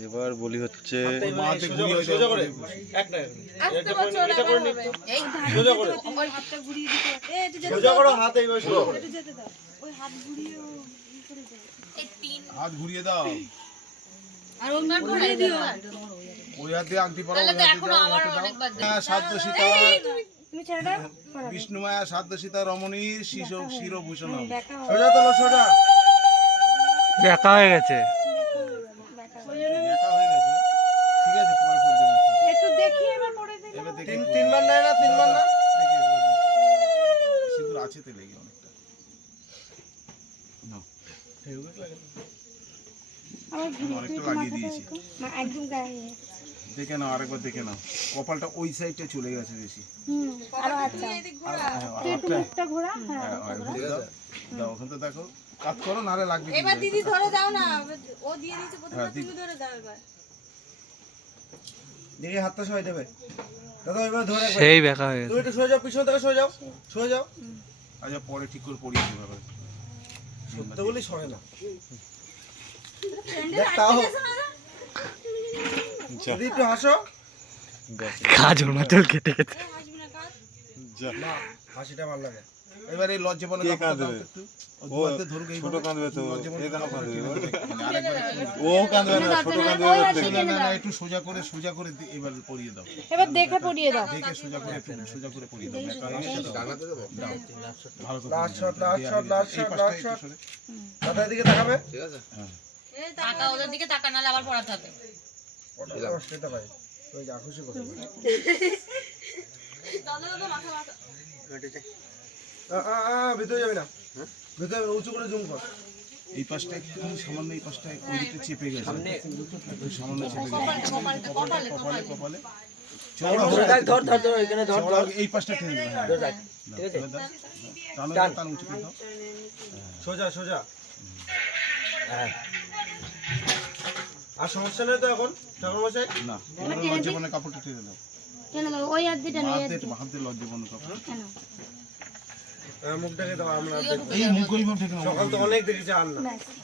এবার বলি হচ্ছে সোজা করে একটা এটা করে এই সোজা করে ওই হাতটা ঘুরিয়ে দিতে একটু যেতে সোজা করো হাত এইভাবে সোজা করো একটু যেতে দাও ওই হাত ঘুরিয়ে ই করে দাও এই তিন হাত ঘুরিয়ে দাও আর ওমন ঘুরিয়ে দিও ওই হাত দিয়ে আংটি পরাও তাহলে তো এখনো আবার অনেকবার সাধ্য সীতা তুমি ছেড়ে দাও বিষ্ণুমায়া সাধ্য সীতা রমণীর শিরভূষণ দেখা হবে সোজা তোলো সোজা দেখা হয়ে গেছে। একা হয়ে গেছে ঠিক আছে পরে পরে দেবো একটু দেখি এবার পরে দেখি এবার দেখে তিনবার নাই না তিনবার না দেখে সিঁদুর আছে তো লেগে অনেকটা নাও আমার ঘুরিয়ে অনেকটা লাগিয়ে দিয়েছি একদম গায়ে দেখে নাও আরেকবার দেখে নাও কপালটা ওই সাইডটা চলে গেছে বেশি আরো আচ্ছা একটু মুখটা ঘোরা হ্যাঁ দাও ওখান তো দেখো কাজ করো নারে লাগবে এবার দিদি ধরে দাও না ও দিয়ে দিয়েছে প্রথমে তুমি ধরে দাও এবার দেখি হাতটা সরাই দেবে দাদা এবার ধরে রাখবে সেই দেখা হয়ে তুমি গেছে। একটু সোজা যাও পিছন থেকে সোজা যাও সোজা যাও আচ্ছা পরে ঠিক করে পড়িয়ে দেবে আবার সত্য বলি সরে না দেখ তাও দিদি একটু হাসো কাজল মাতল কেটে কেটে হাসবি না কাজ না হাসিটা ভালো লাগে এবার এই লজ্জাপনা কে কাঁদবে? ও ছোট ছোট কাঁদবে তো লজ্জাপনা এ কেন কাঁদবে আরেকবার ও কাঁদবে না ছোট কাঁদবে ওই এবার থেকে। না না একটু সোজা করে এবার পরিয়ে দাও এবার দেখে পড়িয়ে দাও দেখে সোজা করে একটু সোজা করে পরিয়ে দাও ব্যাটা হয়ে গেছে তো? দাও। ভালো করে লাস্ট শট পরিয়ে দাও। লাস্ট শট লাস্ট এই শট পাশটা লাস্ট একটু শট সরে। দাদার দিকে তাকাবে টাকা ওদের দিকে টাকা নালে আবার পড়াতে হবে ওটা সেটা ভাই ওই যা খুশি করতে পারে ভিতরে যাবি না ভিতরে উঁচু করে জুম কর এই পাশটা একটু সামান্য এই পাশটা ওই দিকটা চেপে গেছে ওই সামান্য চেপে গেছে কপালে চওড়া এই পাশটা টেনে দেবে হ্যাঁ দাও, এবার দাও। টানো টানো উঁচু করে দাও সোজা সোজা আর সমস্যা নেই তো এখন ঠাকুরমশাই না এবার লজ্জাপনা কাপড়টা টেনে দাও কেন ওই হাত দিটা হাত দিয়ে লজ্জাপনা কাপড় কেন মুখ দেখে দাও আমরা এই মুখ গরিব থেকে সকাল তো অনেক দেখেছি আর না ব্যাস